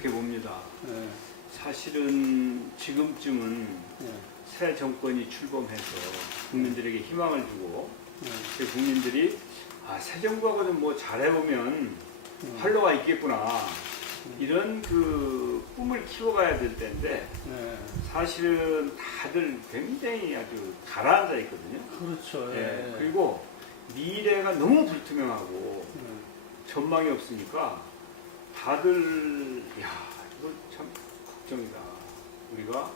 이렇게 봅니다. 예. 사실은 지금쯤은 예. 새 정권이 출범해서 국민들에게 희망을 주고 예. 국민들이 새 정부하고 좀 뭐 잘해보면 활로가 있겠구나 이런 그 꿈을 키워가야 될 때인데 예. 사실은 다들 굉장히 아주 가라앉아 있거든요. 그렇죠. 예. 예. 그리고 미래가 너무 불투명하고 예. 전망이 없으니까 다들 이거 참 걱정이다. 우리가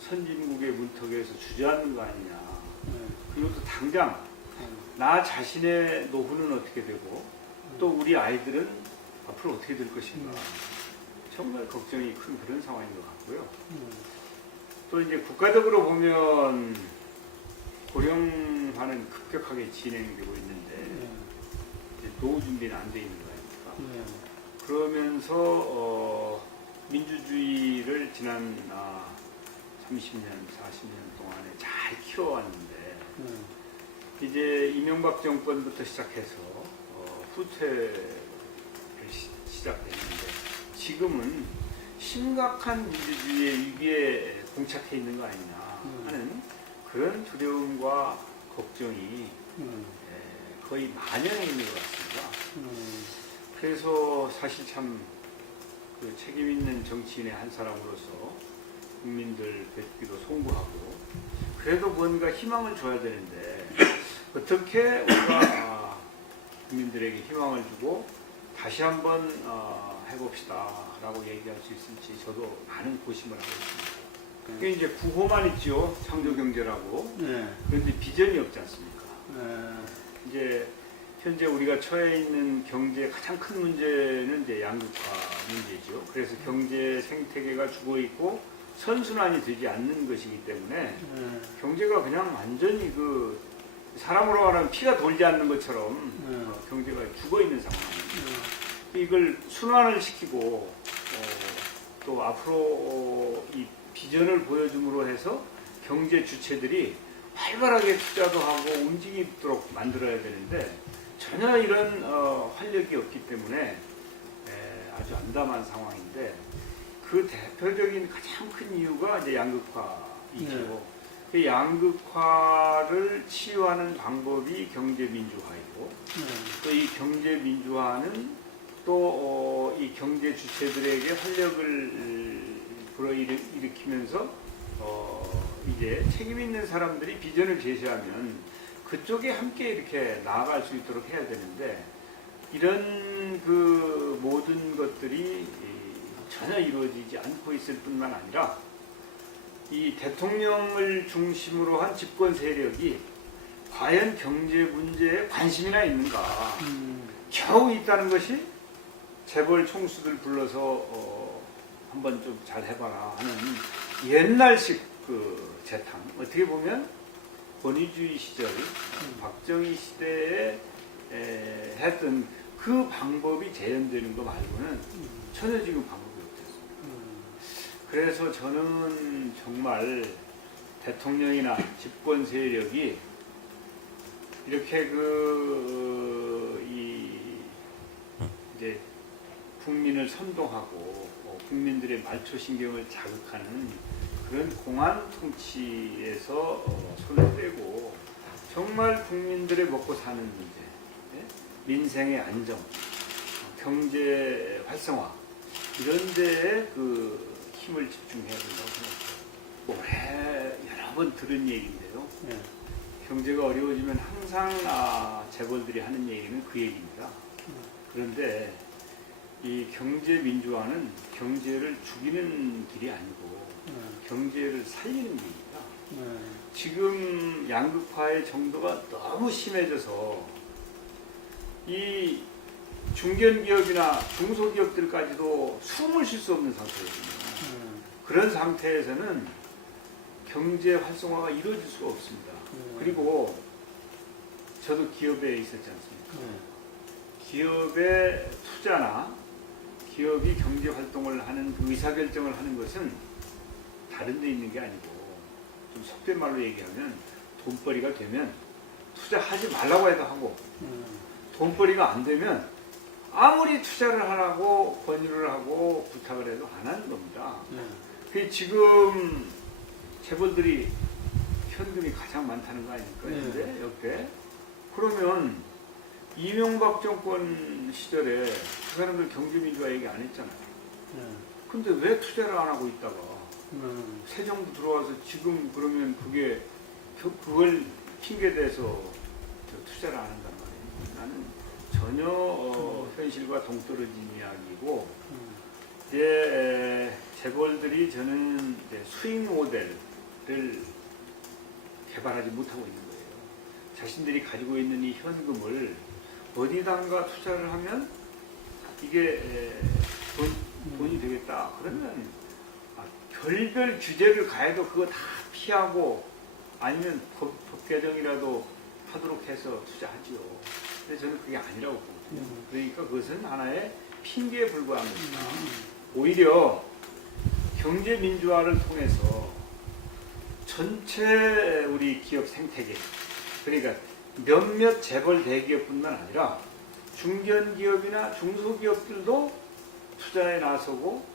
선진국의 문턱에서 주저앉는 거 아니냐. 예. 그리고 또 당장 나 자신의 노후는 어떻게 되고 또 우리 아이들은 앞으로 어떻게 될 것인가. 정말 걱정이 큰 그런 상황인 것 같고요. 또 이제 국가적으로 보면 고령화는 급격하게 진행되고 있는데 이제 노후 준비는 안 돼 있는 거 아닙니까? 그러면서 민주주의를 지난 30년, 40년 동안에 잘 키워왔는데 이제 이명박 정권부터 시작해서 후퇴를 시작했는데 지금은 심각한 민주주의의 위기에 봉착해 있는 거 아니냐 하는 그런 두려움과 걱정이 거의 만연해 있는 것 같습니다. 그래서 사실 참 그 책임 있는 정치인의 한 사람으로서 국민들 뵙기도 송구하고 그래도 뭔가 희망을 줘야 되는데 어떻게 우리가 국민들에게 희망을 주고 다시 한번 해봅시다 라고 얘기할 수 있을지 저도 많은 고심을 하고 있습니다. 그게 이제 구호만 있죠. 창조경제라고. 그런데 비전이 없지 않습니까? 이제 현재 우리가 처해 있는 경제의 가장 큰 문제는 이제 양극화 문제죠. 그래서 경제 생태계가 죽어 있고 선순환이 되지 않는 것이기 때문에 경제가 그냥 완전히 그 사람으로 말하면 피가 돌지 않는 것처럼 경제가 죽어 있는 상황입니다. 이걸 순환을 시키고 또 앞으로 이 비전을 보여줌으로 해서 경제 주체들이 활발하게 투자도 하고 움직이도록 만들어야 되는데 전혀 이런 활력이 없기 때문에 아주 암담한 상황인데 그 대표적인 가장 큰 이유가 이제 양극화이죠. 그 양극화를 치유하는 방법이 경제 민주화이고 또 이 경제 민주화는 또 이 경제 주체들에게 활력을 불어일으키면서 이제 책임 있는 사람들이 비전을 제시하면 그쪽에 함께 이렇게 나아갈 수 있도록 해야 되는데 이런 그 모든 것들이 전혀 이루어지지 않고 있을 뿐만 아니라 이 대통령을 중심으로 한 집권 세력이 과연 경제 문제에 관심이나 있는가 겨우 있다는 것이 재벌 총수들 불러서 한번 좀 잘 해봐라 하는 옛날식 그 재탕 어떻게 보면 권위주의 시절 박정희 시대에 했던 그 방법이 재현되는 거 말고는 전혀 지금 방법이 없었습니다. 그래서 저는 정말 대통령이나 집권 세력이 이렇게 이제 국민을 선동하고 국민들의 말초신경을 자극하는 그런 공안 통치에서 손을 떼고 정말 국민들의 먹고 사는 문제, 민생의 안정, 경제 활성화 이런 데에 그 힘을 집중해야 된다고 생각해요. 올해 여러 번 들은 얘기인데요. 경제가 어려워지면 항상 재벌들이 하는 얘기는 그 얘기입니다. 그런데 이 경제 민주화는 경제를 죽이는 길이 아니고 경제를 살리는 길입니다. 지금 양극화의 정도가 너무 심해져서 이 중견기업이나 중소기업들까지도 숨을 쉴 수 없는 상태거든요. 그런 상태에서는 경제 활성화가 이루어질 수가 없습니다. 그리고 저도 기업에 있었지 않습니까? 기업의 투자나 기업이 경제 활동을 하는 그 의사결정을 하는 것은 다른 데 있는 게 아니고 좀 속된 말로 얘기하면 돈벌이가 되면 투자하지 말라고 해도 하고 돈벌이가 안 되면 아무리 투자를 하라고 권유를 하고 부탁을 해도 지금 재벌들이 현금이 가장 많다는 거 아닙니까? 네. 근데 역대 그러면 이명박 정권 시절에 그 사람들 경제민주화 얘기 안 했잖아요. 네. 근데 왜 투자를 안 하고 있다가 새 정부 들어와서 지금 그러면 그걸 핑계대서 투자를 안 한단 말이에요. 나는 전혀 현실과 동떨어진 이야기고 재벌들이 저는 이제 수익 모델을 개발하지 못하고 있는 거예요. 자신들이 가지고 있는 이 현금을 어디다가 투자를 하면 이게 돈이 되겠다. 그러면 별별 규제를 가해도 그거 다 피하고 아니면 법 개정이라도 하도록 해서 투자하지요. 근데 저는 그게 아니라고 보거든요. 그러니까 그것은 하나의 핑계에 불과한 겁니다. 오히려 경제 민주화를 통해서 전체 우리 기업 생태계, 그러니까 몇몇 재벌 대기업뿐만 아니라 중견기업이나 중소기업들도 투자에 나서고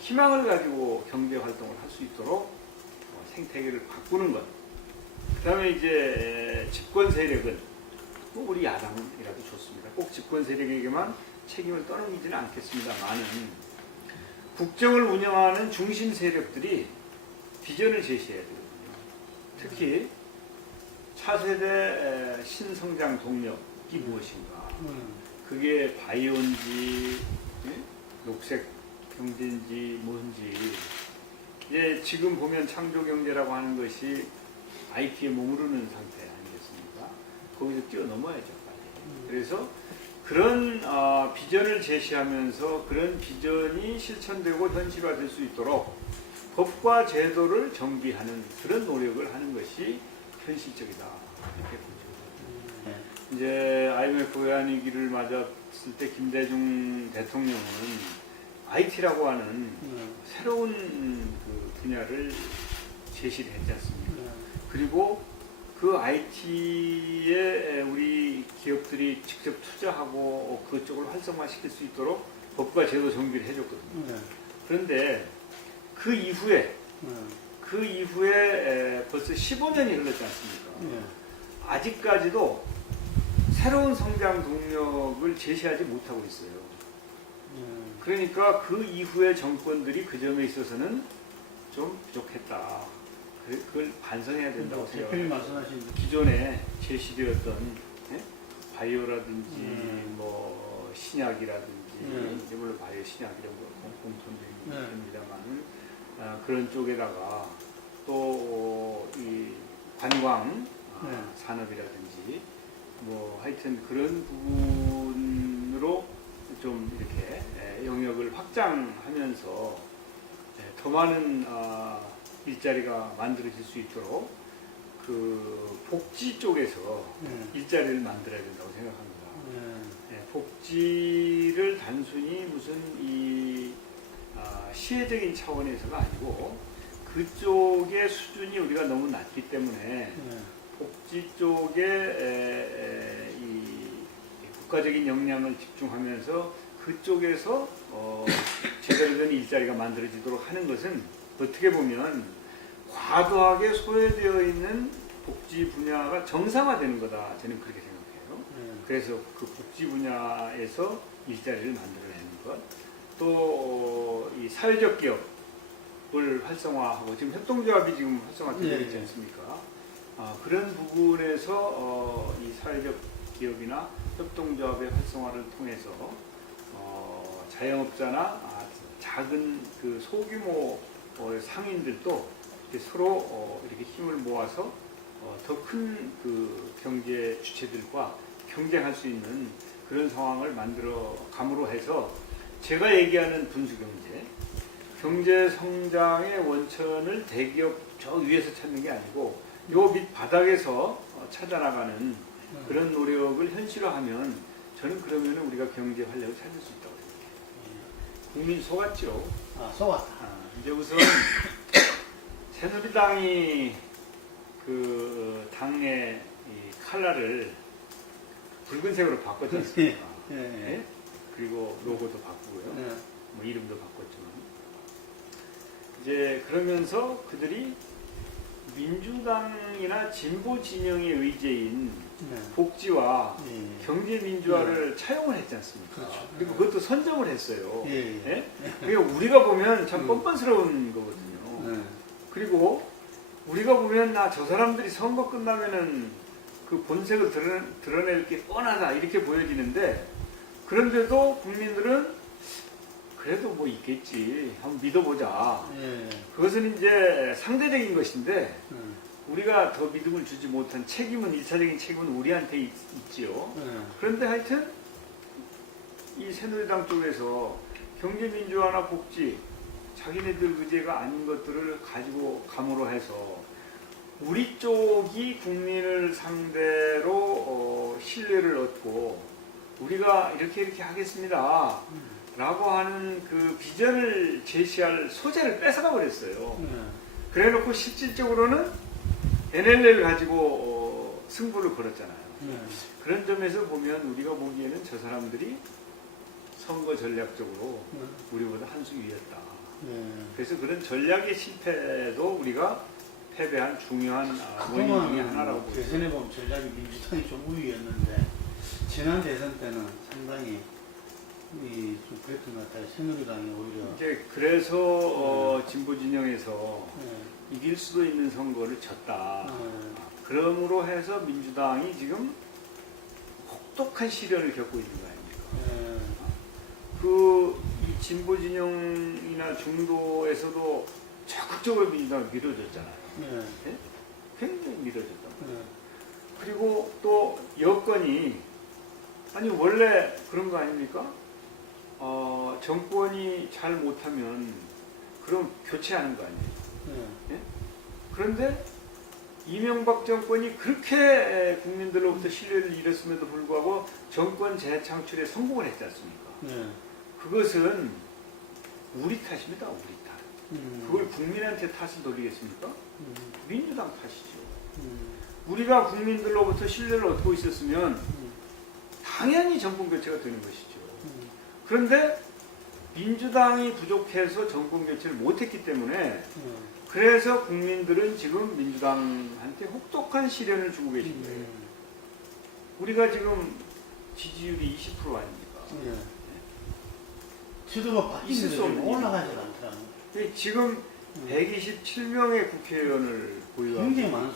희망을 가지고 경제 활동을 할 수 있도록 생태계를 바꾸는 것. 그 다음에 이제 집권 세력은 우리 야당이라도 좋습니다. 꼭 집권 세력에게만 책임을 떠넘기지는 않겠습니다만은 국정을 운영하는 중심 세력들이 비전을 제시해야 되거든요. 특히 차세대 신성장 동력이 무엇인가? 그게 바이오인지 녹색 경제인지 뭔지 이제 지금 보면 창조경제라고 하는 것이 IT에 머무르는 상태 아니겠습니까? 거기서 뛰어넘어야죠. 빨리. 그래서 그런 비전을 제시하면서 그런 비전이 실천되고 현실화될 수 있도록 법과 제도를 정비하는 그런 노력을 하는 것이 현실적이다. 이렇게 보죠. 이제 IMF 외환위기를 맞았을 때 김대중 대통령은 IT라고 하는 새로운 그 분야를 제시를 했지 않습니까? 그리고 그 IT에 우리 기업들이 직접 투자하고 그쪽을 활성화시킬 수 있도록 법과 제도 정비를 해줬거든요. 그런데 그 이후에 벌써 15년이 흘렀지 않습니까? 아직까지도 새로운 성장 동력을 제시하지 못하고 있어요. 그러니까 그 이후의 정권들이 그 점에 있어서는 좀 부족했다. 그걸 반성해야 된다고 생각합니다. 기존에 제시되었던 바이오라든지 뭐 신약이라든지 물론 바이오 신약이라고 공통적인 겁니다만 그런 쪽에다가 또 이 관광 산업이라든지 뭐 하여튼 그런 부분으로 좀 이렇게 영역을 확장하면서 더 많은 일자리가 만들어질 수 있도록 그 복지 쪽에서 일자리를 만들어야 된다고 생각합니다. 복지를 단순히 무슨 이 시혜적인 차원에서가 아니고 그쪽의 수준이 우리가 너무 낮기 때문에 복지 쪽에 이 국가적인 역량을 집중하면서 그쪽에서 제대로 된 일자리가 만들어지도록 하는 것은 어떻게 보면 과도하게 소외되어 있는 복지 분야가 정상화되는 거다. 저는 그렇게 생각해요. 그래서 그 복지 분야에서 일자리를 만들어내는 것, 또 이 사회적 기업을 활성화하고 지금 협동조합이 지금 활성화되고 있지 않습니까? 그런 부분에서 이 사회적 기업이나 협동조합의 활성화를 통해서 자영업자나 작은 그 소규모 상인들도 이렇게 서로 이렇게 힘을 모아서 더 큰 그 경제 주체들과 경쟁할 수 있는 그런 상황을 만들어 감으로 해서 제가 얘기하는 분수경제, 경제 성장의 원천을 대기업 저 위에서 찾는 게 아니고 요 밑 바닥에서 찾아나가는 그런 노력을 현실화하면 저는 그러면 우리가 경제 활력을 찾을 수 있다고 생각해요. 국민 속았죠. 속았다. 이제 우선 새누리당이 그 당의 이 컬러를 붉은색으로 바꿨지 않습니까? 네? 그리고 로고도 바꾸고요. 뭐 이름도 바꿨지만 이제 그러면서 그들이 민주당이나 진보 진영의 의제인 네. 복지와 예. 경제 민주화를 차용을 했지 않습니까? 그렇죠. 그리고 그것도 선점을 했어요. 예. 예? 그러니까 우리가 보면 참 뻔뻔스러운 거거든요. 네. 그리고 우리가 보면 저 사람들이 선거 끝나면은 그 본색을 드러낼 게 뻔하다 이렇게 보여지는데, 그런데도 국민들은 그래도 뭐 있겠지 한번 믿어보자. 예. 그것은 이제 상대적인 것인데 예. 우리가 더 믿음을 주지 못한 책임은, 일차적인 책임은 우리한테 있지요. 예. 그런데 하여튼 이 새누리당 쪽에서 경제민주화나 복지, 자기네들 의제가 아닌 것들을 가지고 감으로 해서 우리 쪽이 국민을 상대로 신뢰를 얻고 우리가 이렇게 하겠습니다 라고 하는 그 비전을 제시할 소재를 뺏어가 버렸어요. 그래 놓고 실질적으로는 NLL을 가지고 승부를 걸었잖아요. 그런 점에서 보면 우리가 보기에는 저 사람들이 선거 전략적으로 우리보다 한 수 위였다. 그래서 그런 전략의 실패도 우리가 패배한 중요한 원인 중에 하나라고 보죠. 대선에 보면 전략이 민주당이 좀 우위였는데 지난 대선 때는 상당히 좀 그랬던 것 같아요. 새누리당이 오히려 이제 그래서 진보 진영에서 예. 이길 수도 있는 선거를 졌다. 예. 그러므로 해서 민주당이 지금 혹독한 시련을 겪고 있는 거 아닙니까? 이 진보 진영이나 중도에서도 적극적으로 민주당을 밀어줬잖아요. 네? 굉장히 밀어줬단 말이에요. 그리고 또 여건이, 아니 원래 그런 거 아닙니까? 정권이 잘 못하면 그럼 교체하는 거 아니에요. 네? 그런데 이명박 정권이 그렇게 국민들로부터 신뢰를 잃었음에도 불구하고 정권 재창출에 성공을 했지 않습니까? 그것은 우리 탓입니다. 우리 탓. 그걸 국민한테 탓을 돌리겠습니까? 민주당 탓이죠. 우리가 국민들로부터 신뢰를 얻고 있었으면 당연히 정권 교체가 되는 것이죠. 그런데 민주당이 부족해서 정권 교체를 못했기 때문에 그래서 국민들은 지금 민주당한테 혹독한 시련을 주고 계신 거예요. 우리가 지금 지지율이 20% 아닙니까? 지도가 바뀌는데 올라가지 않더라고요. 지금 127명의 국회의원을 보유하고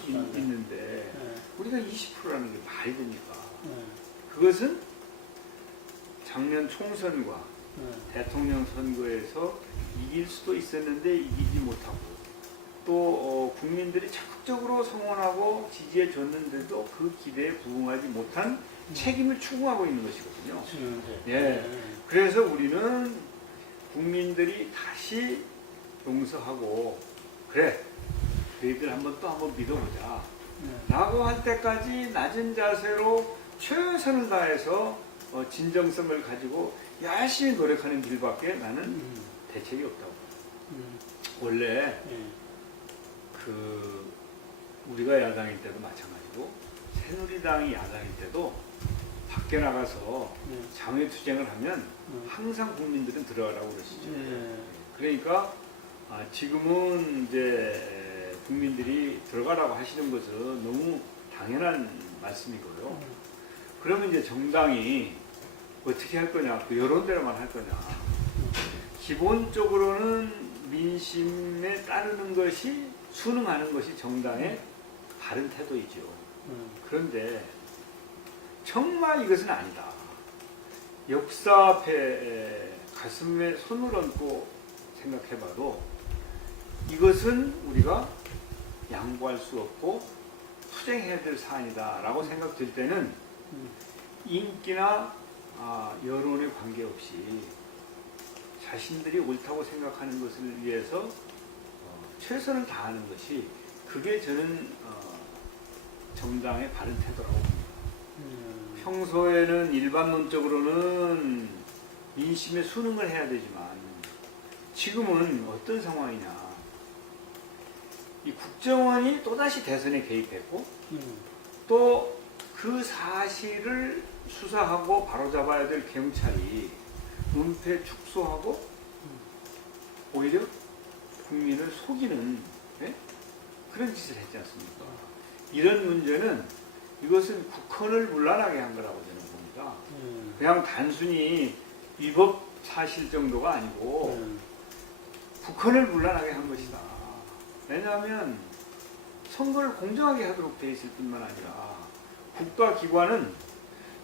있는데 우리가 20%라는 게 말이 됩니까? 그것은 작년 총선과 대통령 선거에서 이길 수도 있었는데 이기지 못하고 또 국민들이 적극적으로 성원하고 지지해 줬는데도 그 기대에 부응하지 못한 책임을 추궁하고 있는 것이거든요. 예. 그래서 우리는 국민들이 다시 용서하고 그래 너희들 한번 믿어보자 라고 할 때까지 낮은 자세로 최선을 다해서 진정성을 가지고 열심히 노력하는 길밖에 나는 대책이 없다고. 원래 우리가 야당일 때도 마찬가지고 새누리당이 야당일 때도 밖에 나가서 장외투쟁을 하면 항상 국민들은 들어가라고 그러시죠. 그러니까 지금은 이제 국민들이 들어가라고 하시는 것은 너무 당연한 말씀이고요. 그러면 이제 정당이 어떻게 할 거냐, 그 여론대로만 할 거냐. 기본적으로는 민심에 따르는 것이, 순응하는 것이 정당의 바른 태도이죠. 그런데 정말 이것은 아니다. 역사 앞에 가슴에 손을 얹고 생각해봐도 이것은 우리가 양보할 수 없고 투쟁해야 될 사안이다 라고 생각될 때는 인기나 여론에 관계없이 자신들이 옳다고 생각하는 것을 위해서 최선을 다하는 것이, 그게 저는 정당의 바른 태도라고 봅니다. 평소에는 일반론적으로는 민심에 순응을 해야 되지만 지금은 어떤 상황이냐, 이 국정원이 또다시 대선에 개입했고 또 그 사실을 수사하고 바로잡아야 될 경찰이 은폐 축소하고 오히려 국민을 속이는 예? 그런 짓을 했지 않습니까? 이런 문제는 이것은 국헌을 문란하게 한 거라고 저는 봅니다. 그냥 단순히 위법 사실 정도가 아니고 국헌을 문란하게 한 것이다. 왜냐하면 선거를 공정하게 하도록 돼 있을 뿐만 아니라 국가기관은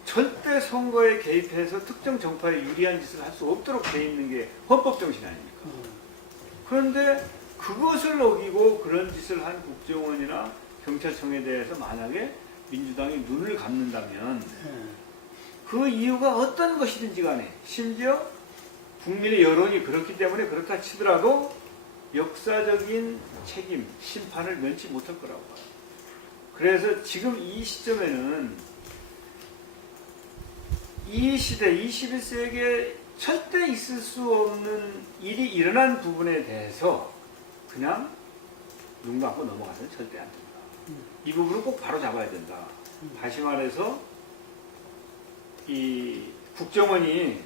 절대 선거에 개입해서 특정 정파에 유리한 짓을 할 수 없도록 돼 있는 게 헌법 정신 아닙니까? 그런데 그것을 어기고 그런 짓을 한 국정원이나 경찰청에 대해서 만약에 민주당이 눈을 감는다면 그 이유가 어떤 것이든지 간에 심지어 국민의 여론이 그렇기 때문에 그렇다 치더라도 역사적인 책임, 심판을 면치 못할 거라고 봐요. 그래서 지금 이 시점에는 이 시대, 21세기에 절대 있을 수 없는 일이 일어난 부분에 대해서 그냥 눈 감고 넘어가서는 절대 안 된다. 이 부분을 꼭 바로 잡아야 된다. 다시 말해서 이 국정원이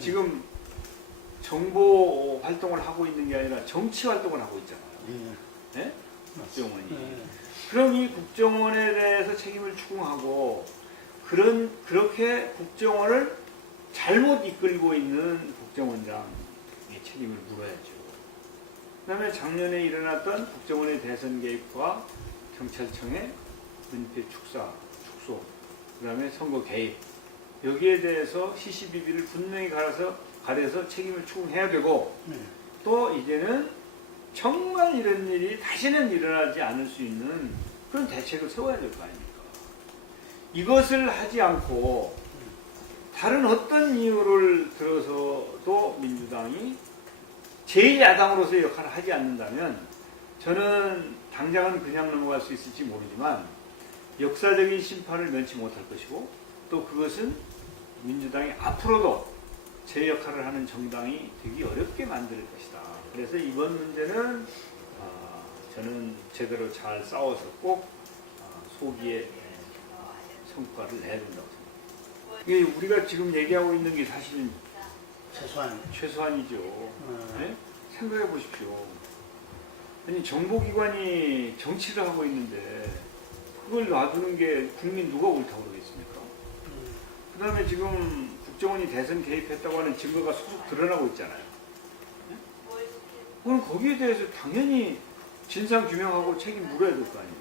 지금 정보 활동을 하고 있는 게 아니라 정치 활동을 하고 있잖아요. 네? 국정원이. 그럼 이 국정원에 대해서 책임을 추궁하고 그렇게 국정원을 잘못 이끌고 있는 국정원장의 책임을 물어야죠. 그 다음에 작년에 일어났던 국정원의 대선 개입과 경찰청의 은폐 축소, 그 다음에 선거 개입, 여기에 대해서 시시비비를 분명히 가려서 책임을 추궁해야 되고, 또 이제는 정말 이런 일이 다시는 일어나지 않을 수 있는 그런 대책을 세워야 될 거 아닙니까? 이것을 하지 않고 다른 어떤 이유를 들어서도 민주당이 제1야당으로서의 역할을 하지 않는다면 저는 당장은 그냥 넘어갈 수 있을지 모르지만 역사적인 심판을 면치 못할 것이고 또 그것은 민주당이 앞으로도 제 역할을 하는 정당이 되기 어렵게 만들 것이다. 그래서 이번 문제는 저는 제대로 잘 싸워서 꼭 소기에 성과를 내야 된다고 생각합니다. 이게 우리가 지금 얘기하고 있는 게 사실은 최소한이죠. 네? 생각해 보십시오. 아니 정보기관이 정치를 하고 있는데 그걸 놔두는 게 국민 누가 옳다고 그러겠습니까? 그 다음에 지금 국정원이 대선 개입했다고 하는 증거가 속속 드러나고 있잖아요. 네? 그럼 거기에 대해서 당연히 진상 규명하고 책임 물어야 될 거 아니에요.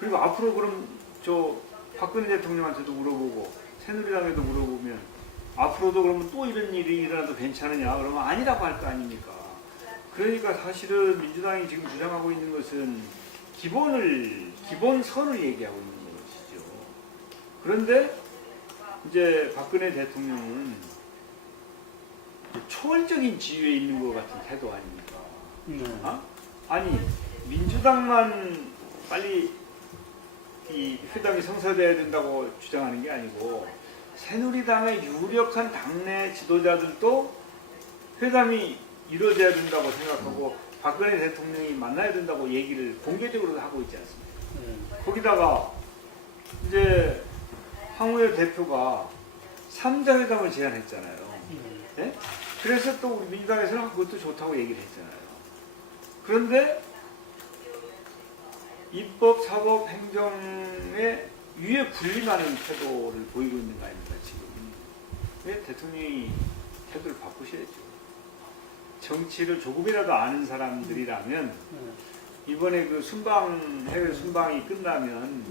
그리고 앞으로 그럼 저 박근혜 대통령한테도 물어보고 새누리당에도 물어보면 앞으로도 그러면 또 이런 일이 일어나도 괜찮으냐 그러면 아니라고 할 거 아닙니까? 그러니까 사실은 민주당이 지금 주장하고 있는 것은 기본선을 얘기하고 있는 것이죠. 그런데 이제 박근혜 대통령은 초월적인 지위에 있는 것 같은 태도 아닙니까? 아니 민주당만 빨리 이 회담이 성사돼야 된다고 주장하는 게 아니고 새누리당의 유력한 당내 지도자들도 회담이 이루어져야 된다고 생각하고 박근혜 대통령이 만나야 된다고 얘기를 공개적으로 하고 있지 않습니까? 거기다가 이제 황우여 대표가 3자 회담을 제안했잖아요. 네? 그래서 또 우리 민주당에서는 그것도 좋다고 얘기를 했잖아요. 그런데 입법, 사법, 행정의 위에 군림하는 태도를 보이고 있는 거 아닙니까, 지금. 왜 대통령이 태도를 바꾸셔야죠. 정치를 조금이라도 아는 사람들이라면 이번에 그 해외 순방이 끝나면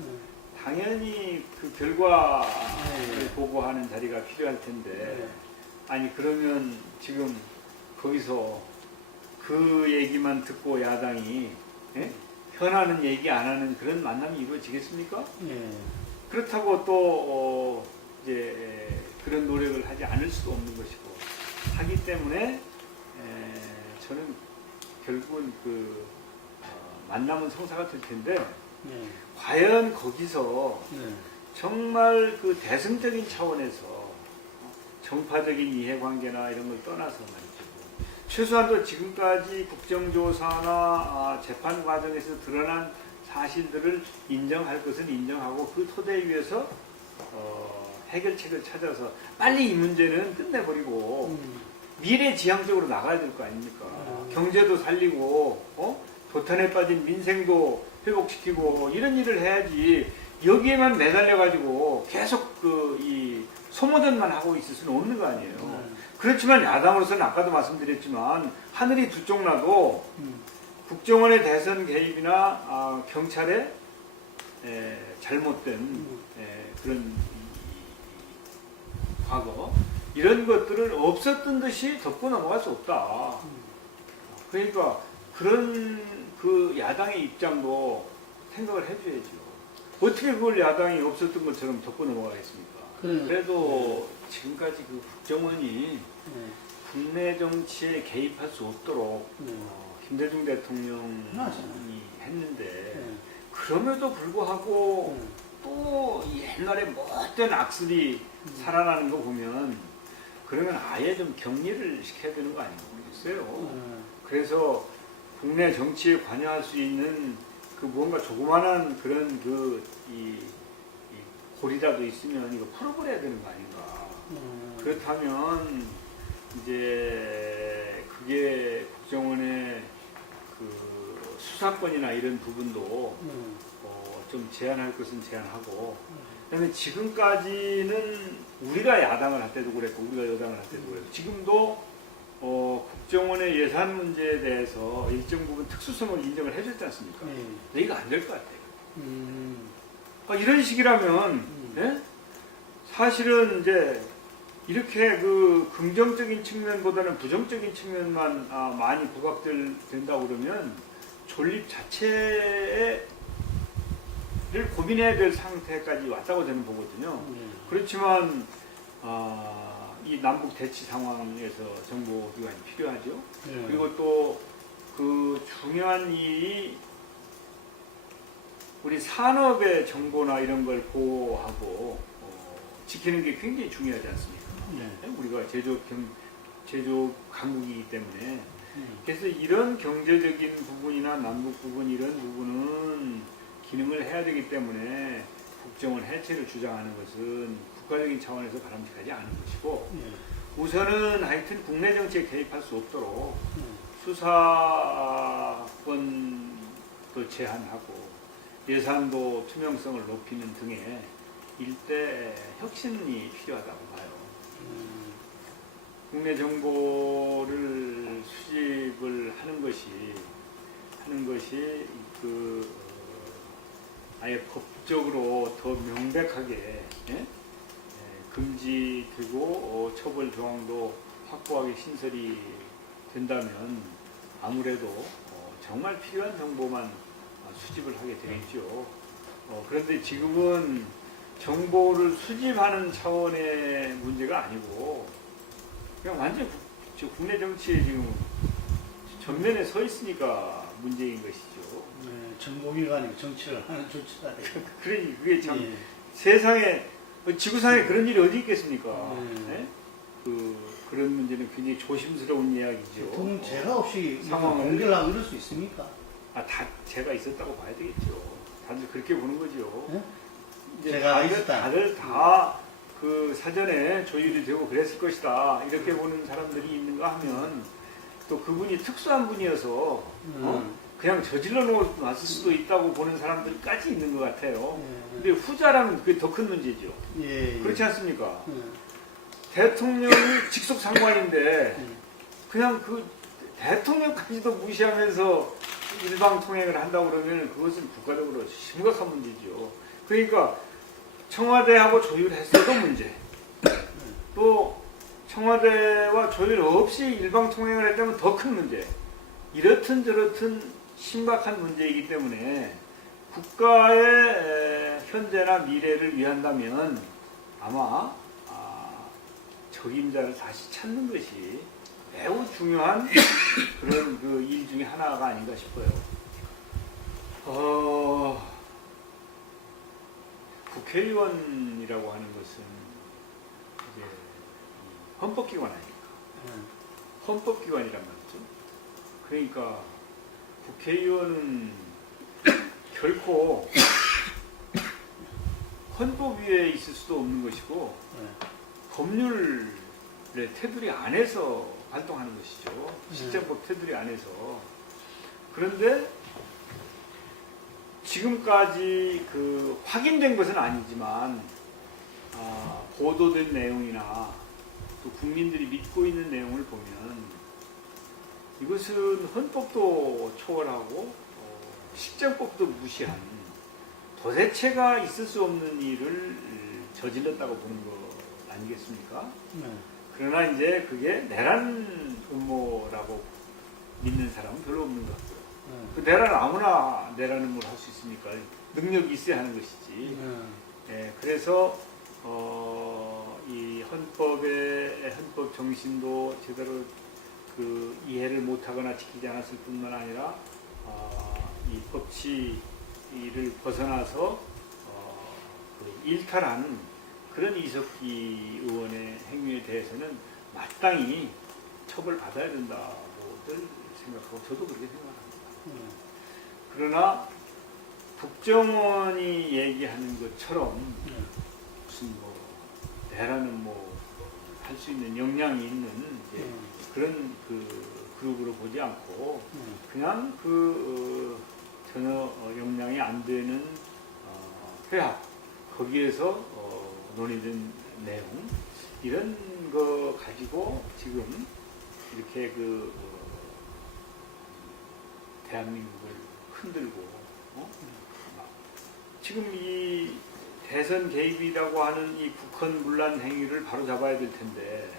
당연히 그 결과를 보고하는 자리가 필요할 텐데 아니 그러면 지금 거기서 그 얘기만 듣고 야당이 현하는 얘기 안 하는 그런 만남이 이루어지겠습니까? 그렇다고 또 이제 그런 노력을 하지 않을 수도 없는 것이고 하기 때문에 저는 결국은 그 만남은 성사가 될 텐데 과연 거기서 정말 그 대승적인 차원에서 정파적인 이해관계나 이런 걸 떠나서 말이죠. 최소한도 지금까지 국정조사나 재판 과정에서 드러난 사실들을 인정할 것은 인정하고 그 토대 위에서 해결책을 찾아서 빨리 이 문제는 끝내버리고 미래지향적으로 나가야 될 거 아닙니까? 경제도 살리고 도탄에 빠진 민생도 회복시키고 이런 일을 해야지 여기에만 매달려 가지고 계속 이 소모전만 하고 있을 수는 없는 거 아니에요. 그렇지만 야당으로서는 아까도 말씀드렸지만 하늘이 두 쪽 나도 국정원의 대선 개입이나 경찰의 잘못된 그런 과거 이런 것들을 없었던 듯이 덮고 넘어갈 수 없다. 그러니까 그런 그 야당의 입장도 생각을 해줘야죠. 어떻게 그걸 야당이 없었던 것처럼 덮고 넘어가겠습니까? 그래도 지금까지 그 국정원이 국내 정치에 개입할 수 없도록 김대중 대통령이 했는데 그럼에도 불구하고 또 옛날에 못된 악습이 살아나는 거 보면 그러면 아예 좀 격리를 시켜야 되는 거 아닌가 모르겠어요. 그래서 국내 정치에 관여할 수 있는 그 뭔가 조그만한 그런 이 고리라도 있으면 이거 풀어버려야 되는 거 아닌가. 그렇다면 이제 그게 국정원의 그 수사권이나 이런 부분도 좀 제한할 것은 제한하고 그다음에 지금까지는 우리가 야당을 할 때도 그랬고 우리가 여당을 할 때도 그랬고 지금도 국정원의 예산 문제에 대해서 일정 부분 특수성을 인정을 해줬지 않습니까? 근데 이거 안 될 것 같아요. 이런 식이라면 사실은 이제 이렇게 그 긍정적인 측면보다는 부정적인 측면만 많이 부각된다고 그러면 존립 자체를 고민해야 될 상태까지 왔다고 저는 보거든요. 그렇지만 이 남북 대치 상황에서 정보기관이 필요하죠. 그리고 또 그 중요한 일이 우리 산업의 정보나 이런 걸 보호하고 지키는 게 굉장히 중요하지 않습니까? 우리가 제조 강국이기 때문에 그래서 이런 경제적인 부분이나 남북 부분 이런 부분은 기능을 해야 되기 때문에 국정원 해체를 주장하는 것은 국가적인 차원에서 바람직하지 않은 것이고 우선은 하여튼 국내 정치에 개입할 수 없도록 수사권도 제한하고 예산도 투명성을 높이는 등의 일대 혁신이 필요하다고 봐요. 국내 정보를 수집을 하는 것이 아예 법적으로 더 명백하게 금지되고 처벌 조항도 확고하게 신설이 된다면 아무래도 정말 필요한 정보만 수집을 하게 되겠죠. 그런데 지금은 정보를 수집하는 차원의 문제가 아니고 그냥 완전 국내 정치에 지금 전면에 서 있으니까 문제인 것이죠. 정보기관이 정치를 하는 조치가 돼요. 그러니 그게 참 세상에 지구상에 그런 일이 어디 있겠습니까? 그런 문제는 굉장히 조심스러운 이야기죠. 보통 죄가 없이 상황을 공개를 하고 이럴 수 있습니까? 다 죄가 있었다고 봐야 되겠죠. 다들 그렇게 보는 거죠. 이제 죄가 있었다. 다들 다 그 사전에 조율이 되고 그랬을 것이다. 이렇게 보는 사람들이 있는가 하면 또 그분이 특수한 분이어서 그냥 저질러 놓았을 수도 있다고 보는 사람들까지 있는 것 같아요. 근데 후자라면 그게 더 큰 문제죠. 그렇지 않습니까? 대통령이 직속 상관인데 그냥 그 대통령까지도 무시하면서 일방통행을 한다고 그러면 그것은 국가적으로 심각한 문제죠. 그러니까 청와대하고 조율했어도 문제, 또 청와대와 조율 없이 일방통행을 했다면 더 큰 문제, 이렇든 저렇든 심각한 문제이기 때문에 국가의 현재나 미래를 위한다면 아마 적임자를 다시 찾는 것이 매우 중요한 그런 그 일 중에 하나가 아닌가 싶어요. 국회의원이라고 하는 것은 이제 헌법기관 아닙니까? 헌법기관이란 말이죠. 그러니까 국회의원은 결코 헌법 위에 있을 수도 없는 것이고 법률의 테두리 안에서 활동하는 것이죠. 실정법 테두리 안에서. 그런데 지금까지 그 확인된 것은 아니지만 보도된 내용이나 또 국민들이 믿고 있는 내용을 보면 이것은 헌법도 초월하고 실정법도 무시한 도대체가 있을 수 없는 일을 저질렀다고 보는 거 아니겠습니까? 네. 그러나 이제 그게 내란 음모라고 믿는 사람은 별로 없는 것 같고요. 그 내란 아무나 내란 음모를 할 수 있으니까 능력이 있어야 하는 것이지. 예, 그래서 이 헌법 정신도 제대로 그 이해를 못하거나 지키지 않았을 뿐만 아니라 이 법치를 벗어나서 그 일탈하는 그런 이석기 의원의 행위에 대해서는 마땅히 처벌받아야 된다고들 생각하고 저도 그렇게 생각합니다. 그러나 국정원이 얘기하는 것처럼 무슨 뭐 내라는 뭐 할 수 있는 역량이 있는 이제 그런 그 그룹으로 보지 않고 그냥 전혀 역량이 안 되는 회합 거기에서 논의된 내용 이런 거 가지고 지금 이렇게 대한민국을 흔들고 지금 이 대선 개입이라고 하는 이 국헌 문란 행위를 바로 잡아야 될 텐데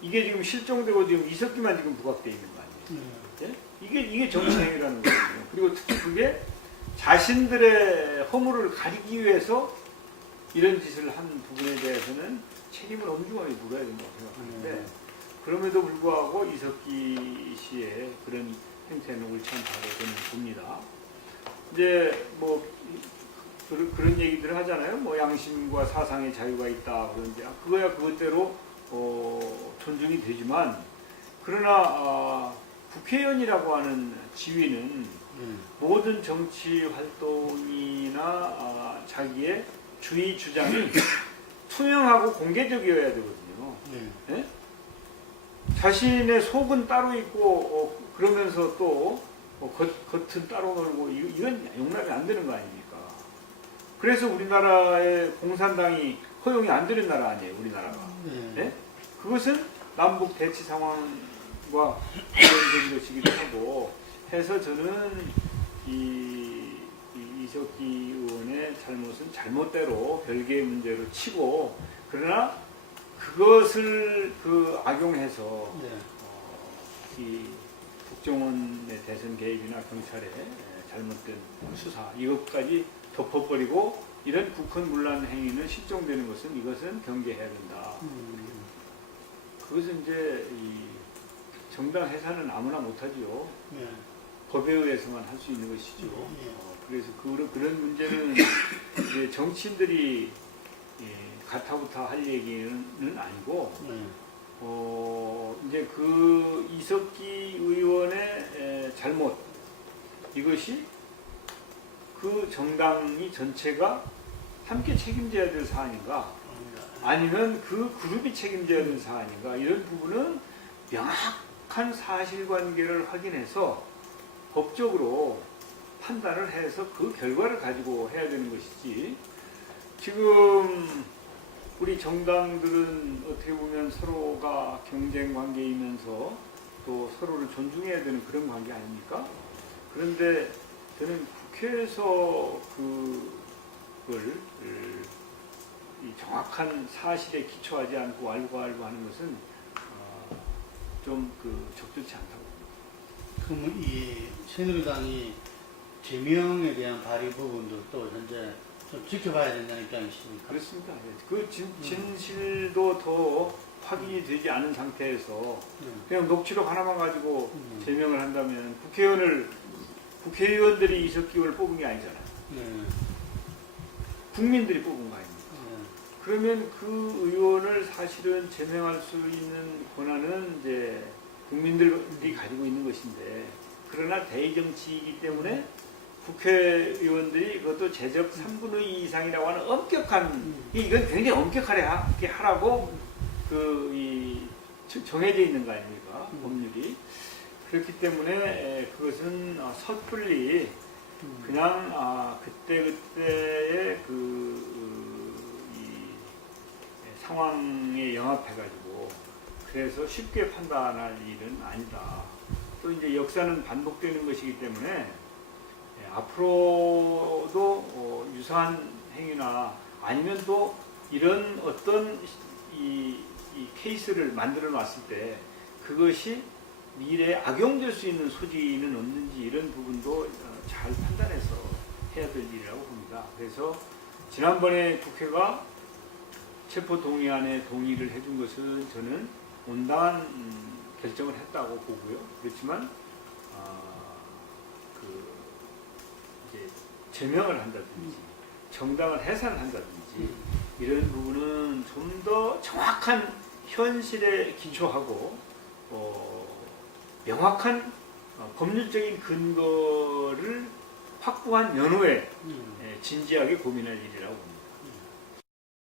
이게 지금 실종되고 지금 이석기만 지금 부각되어 있는 거 아니에요? 예? 이게 정치 행위라는 거거든요. 그리고 특히 그게 자신들의 허물을 가리기 위해서 이런 짓을 한 부분에 대해서는 책임을 엄중하게 물어야 된다고 생각하는데 그럼에도 불구하고 이석기 씨의 그런 행태는 옳지 않다고 저는 봅니다. 이제 뭐 그런 얘기들을 하잖아요. 뭐 양심과 사상의 자유가 있다. 그런데 그거야 그것대로 존중이 되지만 그러나 국회의원이라고 하는 지위는 모든 정치 활동이나 자기의 주의 주장이 투명하고 공개적이어야 되거든요. 네? 자신의 속은 따로 있고 그러면서 또 겉은 따로 놀고 이건 용납이 안 되는 거 아닙니까? 그래서 우리나라의 공산당이 허용이 안 되는 나라 아니에요, 우리나라가. 네? 그것은 남북 대치 상황과 관련된 것이기도 하고 해서 저는 이석기 의원의 잘못은 잘못대로 별개의 문제로 치고 그러나 그것을 악용해서 이 국정원의 대선 개입이나 경찰의 잘못된 수사 이것까지 덮어버리고 이런 국헌 문란 행위는 실종되는 것은 이것은 경계해야 된다. 그것은 이제 정당 해산은 아무나 못하지요. 법에 의해서만 할 수 있는 것이죠. 그래서 그런 문제는 이제 정치인들이 가타부타 할 얘기는 아니고 이제 그 이석기 의원의 잘못 이것이 그 정당이 전체가 함께 책임져야 될 사안인가 아니면 그 그룹이 책임져야 될 사안인가 이런 부분은 명확한 사실관계를 확인해서 법적으로 판단을 해서 그 결과를 가지고 해야 되는 것이지 지금 우리 정당들은 어떻게 보면 서로가 경쟁 관계이면서 또 서로를 존중해야 되는 그런 관계 아닙니까? 그런데 저는 국회에서 그걸 이 정확한 사실에 기초하지 않고 왈가왈부하는 것은 좀 적절치 않다고 봅니다. 그러면 이 새누리당이 제명에 대한 발의 부분도 현재 좀 지켜봐야 된다는 입장이십니까? 그렇습니다. 그 진실도 더 확인이 되지 않은 상태에서 그냥 녹취록 하나만 가지고 제명을 한다면 국회의원들이 이석기 의원을 뽑은 게 아니잖아요. 국민들이 뽑은 거 아닙니까? 그러면 그 의원을 사실은 제명할 수 있는 권한은 이제 국민들이 가지고 있는 것인데 그러나 대의정치이기 때문에 국회의원들이 그것도 재적 3분의 2 이상이라고 하는 엄격한 이건 굉장히 엄격하게 하라고 정해져 있는 거 아닙니까? 법률이. 그렇기 때문에 그것은 섣불리 그냥 그때그때의 이 상황에 영합해가지고 그래서 쉽게 판단할 일은 아니다. 또 이제 역사는 반복되는 것이기 때문에 앞으로도 유사한 행위나 아니면 또 이런 어떤 이 케이스를 만들어 놨을 때 그것이 미래에 악용될 수 있는 소지는 없는지 이런 부분도 잘 판단해서 해야 될 일이라고 봅니다. 그래서 지난번에 국회가 체포동의안에 동의를 해준 것은 저는 온당한 결정을 했다고 보고요. 그렇지만 이제 제명을 한다든지 정당을 해산을 한다든지 이런 부분은 좀 더 정확한 현실에 기초하고 명확한 법률적인 근거를 확보한 연후에 진지하게 고민할 일이라고 봅니다.